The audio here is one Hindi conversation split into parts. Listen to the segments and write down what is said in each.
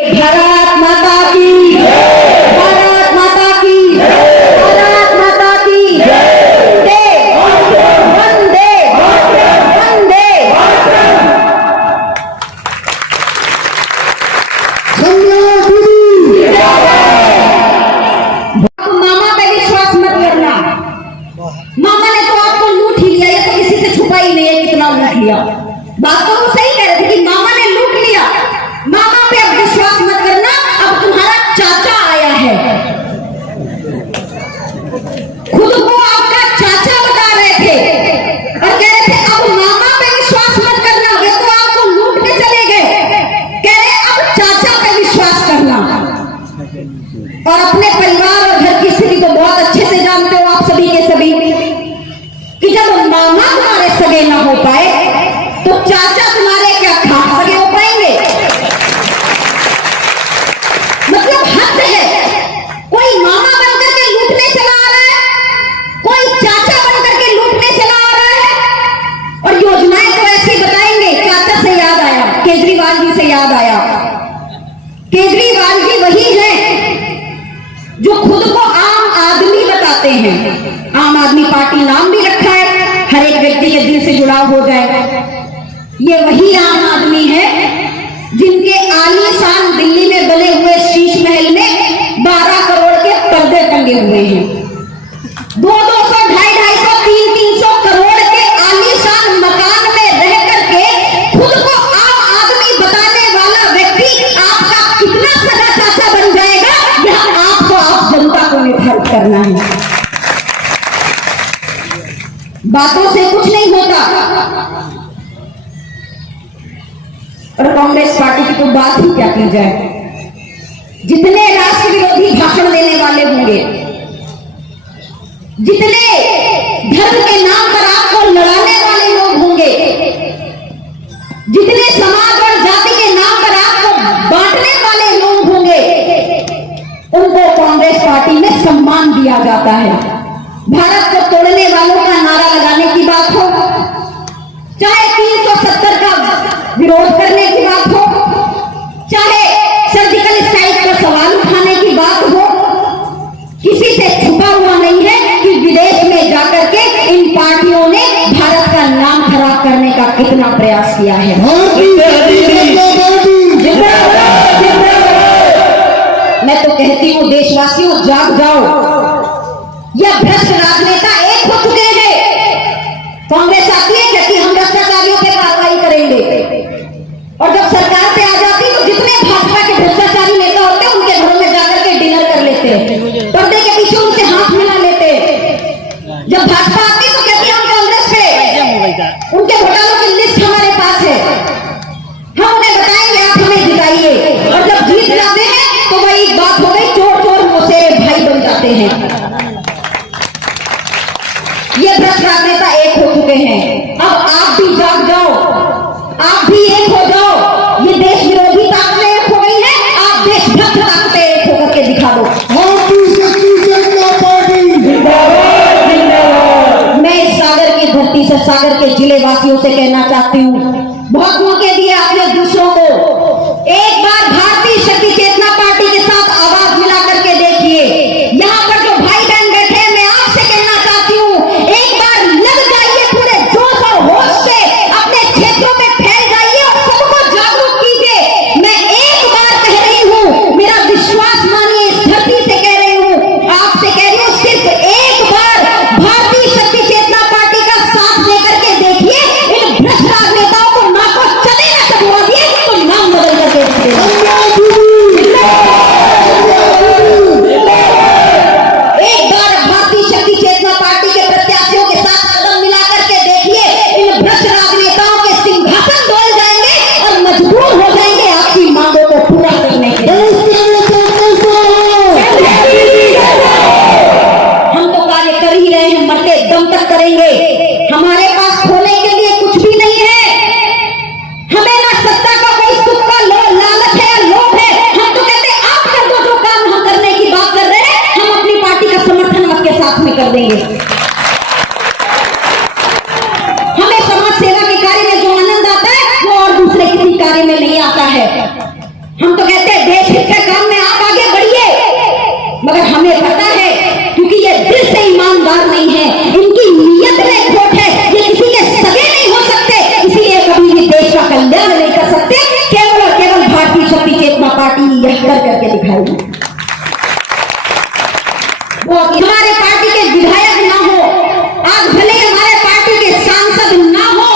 भारत माता की भारत माता की भारत माता की वंदे वंदे मामा पे विश्वास मत करना। मामा ने तो आपको लूट ही लिया, ये तो किसी से छुपा ही नहीं है कितना लूट लिया। बात तो वो सही कह रहे थे कि मामा ने लूट लिया। मामा पे अब विश्वास मत करना, अब तुम्हारा चाचा आया है। खुद को आपका चाचा बता रहे थे और कह रहे थे अब मामा पे विश्वास मत करना, वे तो आपको लूट के चले गए। कह रहे अब चाचा पे विश्वास करना। और अपने परिवार और घर की स्थिति को बहुत अच्छे से जानते हो आप सभी के सभी कि जब मामा तुम्हारे सगे ना हो पाए तो चाचा तुम्हारे क्या खास सगे हो पाएंगे? मतलब हद है। कोई मामा बनकर के लूटने चला आ रहा है, कोई चाचा बनकर के लूटने चला आ रहा है। और योजनाएं तो ऐसी बताएंगे। चाचा से याद आया, केजरीवाल जी से याद आया। केजरीवाल जी वही हैं जो खुद को आम आदमी बताते हैं। आम आदमी पार्टी नाम भी रखा है, हर एक व्यक्ति के दिल से जुड़ाव हो जाए। ये वही आम आदमी है जिनके आलीशान दिल्ली में बने हुए शीश महल में 12 करोड़ के पर्दे टंगे हुए हैं। 200, 250, 300 करोड़ के आलीशान मकान में रह करके खुद को आम आदमी बताने वाला व्यक्ति आपका कितना सगा चाचा बन जाएगा, यह आपको आप जनता को निर्धारित करना है। बातों से कुछ नहीं होता। और कांग्रेस पार्टी की तो बात ही क्या की जाए। जितने राष्ट्र विरोधी भाषण देने वाले होंगे, जितने धर्म के नाम पर आपको लड़ाने वाले लोग होंगे, जितने समाज और जाति के नाम पर आपको बांटने वाले लोग होंगे, उनको कांग्रेस पार्टी में सम्मान दिया जाता है। भारत को तोड़ने वालों का नारा लगाने की बात हो, चाहे 370 का विरोध करने की बात हो, चाहे सर्जिकल स्ट्राइक पर सवाल उठाने की बात हो, किसी से छुपा हुआ नहीं है कि विदेश में जाकर के इन पार्टियों ने भारत का नाम खराब करने का कितना प्रयास किया है। मैं तो कहती हूँ देशवासियों जाग जाओ। यह भ्रष्ट राजनेता एक हो चुके हैं। कांग्रेस आती है कहती हम भ्रष्टाचारियों पे कार्रवाई करेंगे, और जब सरकार पे आ जाती तो जितने भाजपा के भ्रष्टाचारी नेता होते हैं उनके घरों में जाकर के डिनर कर लेते हैं, पर्दे के पीछे उनसे हाथ मिला लेते हैं। जब भाजपा आती तो कहती हम कांग्रेस पे, उनके घोटालों की लिस्ट हमारे पास है, हम उन्हें बताएंगे, आप हमें जिताइए। और जब जीत जाते हैं तो वही बात हो गई, चोर चोर मोसेरे भाई बन जाते हैं। ये भ्रष्ट राजनेता एक हो चुके हैं। अब आप भी जाग जाओ, आप भी एक हो जाओ। ये देश विरोधी ताकतें एक हो गई हैं, आप देशभक्त ताकतें एक होकर के दिखा दो। मैं इस सागर की धरती से, सागर के जिले वासियों से कहना चाहती हूँ, बहुत मौके दिए आपने दूसरों को। एक बार भारतीय शक्ति चेतना पार्टी के साथ आवाज मिला करके देखिए। यहाँ पर जो भाई बहन बैठे हैं, मैं आपसे कहना चाहती हूँ, एक बार लग जाइए, पूरे जोश और होश से अपने क्षेत्रों में फैल जाइए और सबको जागरूक कीजिए। मैं एक बार कह रही हूँ, मेरा विश्वास मानिए, इस धरती से कह रही हूँ, आपसे कह रही हूँ, सिर्फ एक बार भारतीय शक्ति चेतना पार्टी का साथ देकर के देखिए। इन भ्रष्ट राजनेताओं मगर हमें पता है क्योंकि ये दिल से ईमानदार नहीं है, इनकी नीयत में खोट है, ये किसी के सगे नहीं हो सकते, इसीलिए कभी भी देश का कल्याण नहीं कर सकते। केवल और केवल भारतीय शक्ति चेतना पार्टी यह कर करके दिखाएगी। वो हमारे पार्टी के विधायक ना हो, आज भले हमारे पार्टी के सांसद ना हो,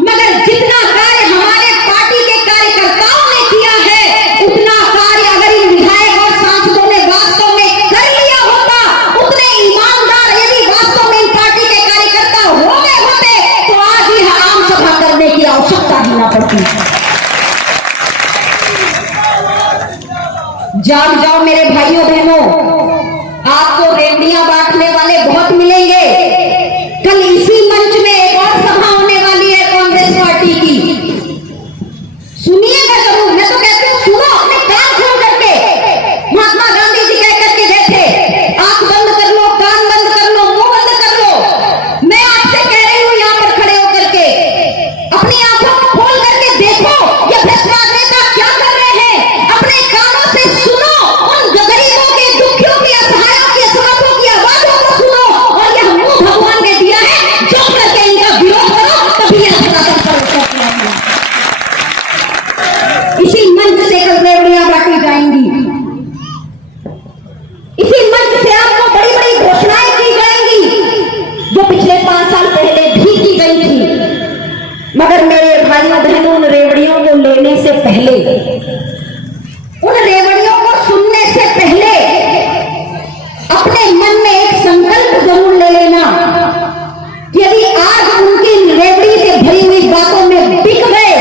मगर जितना कार्य हमारे पार्टी के कार्यकर्ताओं ने किया है, उतना कार्य अगर इन विधायक और सांसदों ने वास्तव में कर लिया होता, उतने ईमानदार यदि वास्तव में इन पार्टी के कार्यकर्ता हो गए होते, तो आज यह आम सभा करने की आवश्यकता ही ना पड़ती। जाग जाओ मेरे भाइयों बहनों, आपको रेवड़ियां बांटने वाले बहुत मिलेंगे। कल इसी मंच में एक और सभा होने वाली है कांग्रेस पार्टी की, सुनिएगा जरूर। मैं तो कहती हूँ सुनो, अपने कान खोल करके। महात्मा गांधी जी कह करके गए थे, आंख बंद कर लो, कान बंद कर लो, मुंह बंद कर लो। मैं आपसे कह रही हूँ यहाँ पर खड़े होकर के अपनी आंखों को खोल करके देखो ये भ्रष्टाचार नेता क्या कर रहे हैं। अपने कानों से सुनो, उन गरीबों के, दुखियों की, असहायों की, असमर्थों की आवाजों को सुनो, और यह मुंह भगवान ने दिया है, जो करके इनका विरोध करो, तभी यह सनातन पर इसी मंच से कल रेवड़ियां बांटी जाएंगी, इसी मंच से आपको बड़ी बड़ी घोषणाएं की जाएंगी, जो पिछले 5 साल पहले भी की गई थी। मगर मेरे भाइयों बहनों, उन रेवड़ियों को लेने से पहले, उन रेवड़ियों को सुनने से पहले अपने मन में एक संकल्प जरूर ले लेना कि यदि आज उनकी रेवड़ी से भरी हुई बातों में बिक गए,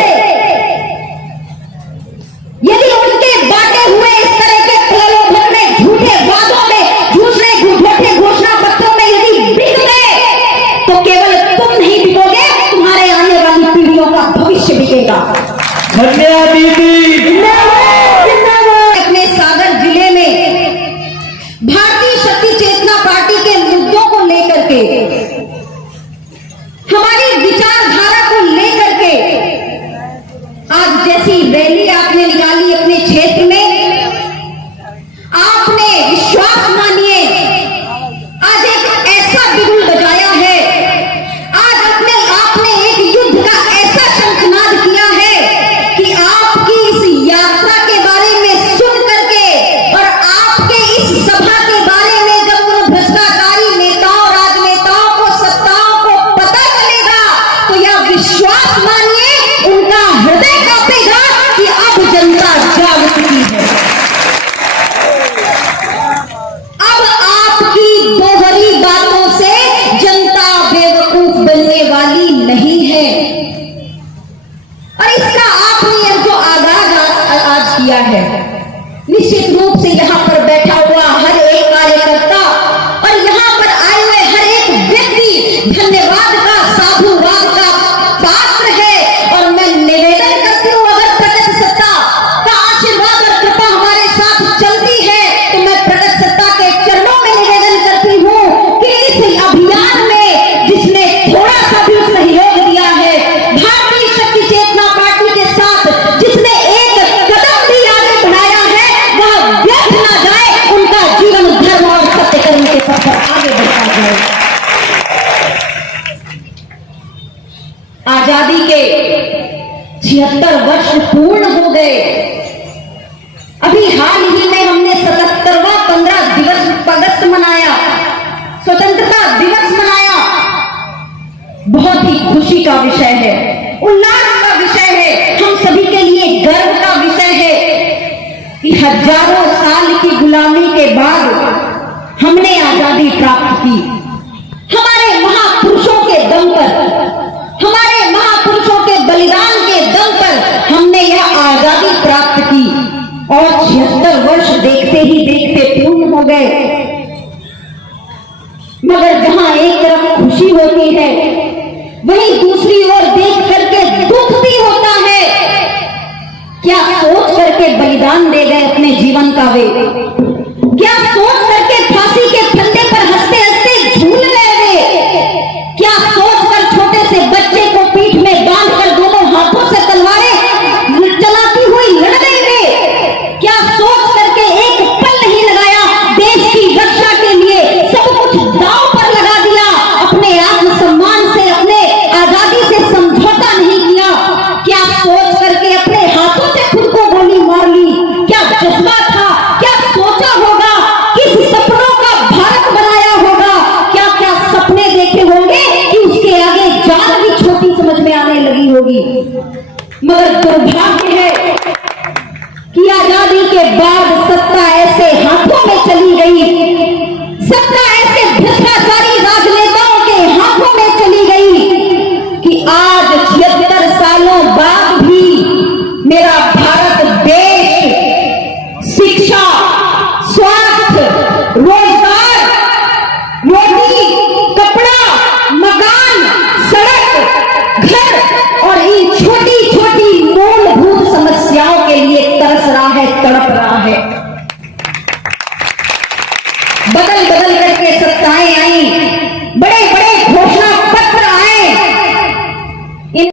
यदि उनके बांटे हुए इस तरह के प्रलोभन में, झूठे वादों में, झूठे घोषणा पत्रों में यदि बिक गए, तो केवल तुम नहीं बिकोगे, तुम्हारे आने वाली पीढ़ियों का भविष्य बिकेगा। धन्यवाद दीदी। अपने सागर जिले में भारतीय शक्ति चेतना पार्टी के मुद्दों को लेकर के, हमारी विचारधारा को लेकर के आज जैसी रैली आपने निकाली अपने क्षेत्र में, आपने विश्वास मानिए आज एक ऐसा बिगुल बजाया है, आज आपने एक युद्ध का ऐसा शंखनाद किया है कि आपकी इस यात्रा के बारे में सुन करके और आपके इस सभा के बारे में जब उन भ्रष्टाचारी नेताओं, राजनेताओं को, सत्ताओं को पता चलेगा, तो यह विश्वास मानिए उनका हृदय कांपेगा कि अब जनता जाग चुकी है। अब आपकी दोहरी बातों से जनता बेवकूफ बनने वाली नहीं है। और इसका आपने जो आगाज आज किया है, निश्चित रूप से यहाँ पर बैठा हुआ हर एक कार्यकर्ता और यहाँ पर आए हुए हर एक व्यक्ति धन्यवाद का, साधुवाद का पात्र है। और मैं निवेदन करती हूँ, अगर प्रगत सत्ता का आशीर्वाद और कृपा हमारे साथ चलती है, तो मैं प्रगत सत्ता के चरणों में निवेदन करती हूँ कि इस अभियान में जिसने थोड़ा सा भी सहयोग दिया है, भारतीय शक्ति चेतना पार्टी के साथ जिसने एक कदम भी आगे बढ़ाया है, वह व्यर्थ ना जाए, उनका जीवन धर्म और सत्य कर्म के पथ पर आगे बढ़ता जाए। आजादी के 76 वर्ष पूर्ण हो गए। अभी हाल ही में हमने 77वां 15 दिवस अगस्त मनाया, स्वतंत्रता दिवस मनाया। बहुत ही खुशी का विषय है, उल्लास का विषय है, हम सभी के लिए गर्व का विषय है कि हजारों साल की गुलामी के बाद हमने आजादी प्राप्त की। हमारे महापुरुषों के दम पर, हमारे महापुरुषों के बलिदान के दम पर हमने यह आजादी प्राप्त की। और 76 वर्ष देखते ही देखते पूर्ण हो गए। मगर जहां एक तरफ खुशी होती है, वहीं दूसरी ओर देख करके दुख भी होता है। क्या सोच करके बलिदान दे गए अपने जीवन का वे? क्या सोच करके फांसी के फंदे पर हंसते हंसते झूल गए वे? क्या सोच कर छोटे से बच्चे को पीठ में बांध कर दोनों हाथों से तलवारें चलाती हुई लड़ गई वे? क्या सोच करके एक पल नहीं लगाया देश दुर्भाग्य है कि आजादी के बाद सत्ता ऐसे हाथों में चली गई, सत्ता ऐसे भ्रष्टाचारी राजनेताओं के हाथों में चली गई कि आज 76 सालों बाद भी मेरा भारत देश शिक्षा, स्वास्थ्य, रोजगार, रोटी, कपड़ा, मकान, सड़क, घर और इन छोटी छोटी मूलभूत समस्याओं के लिए तरस रहा है, तड़प रहा है। बदल बदल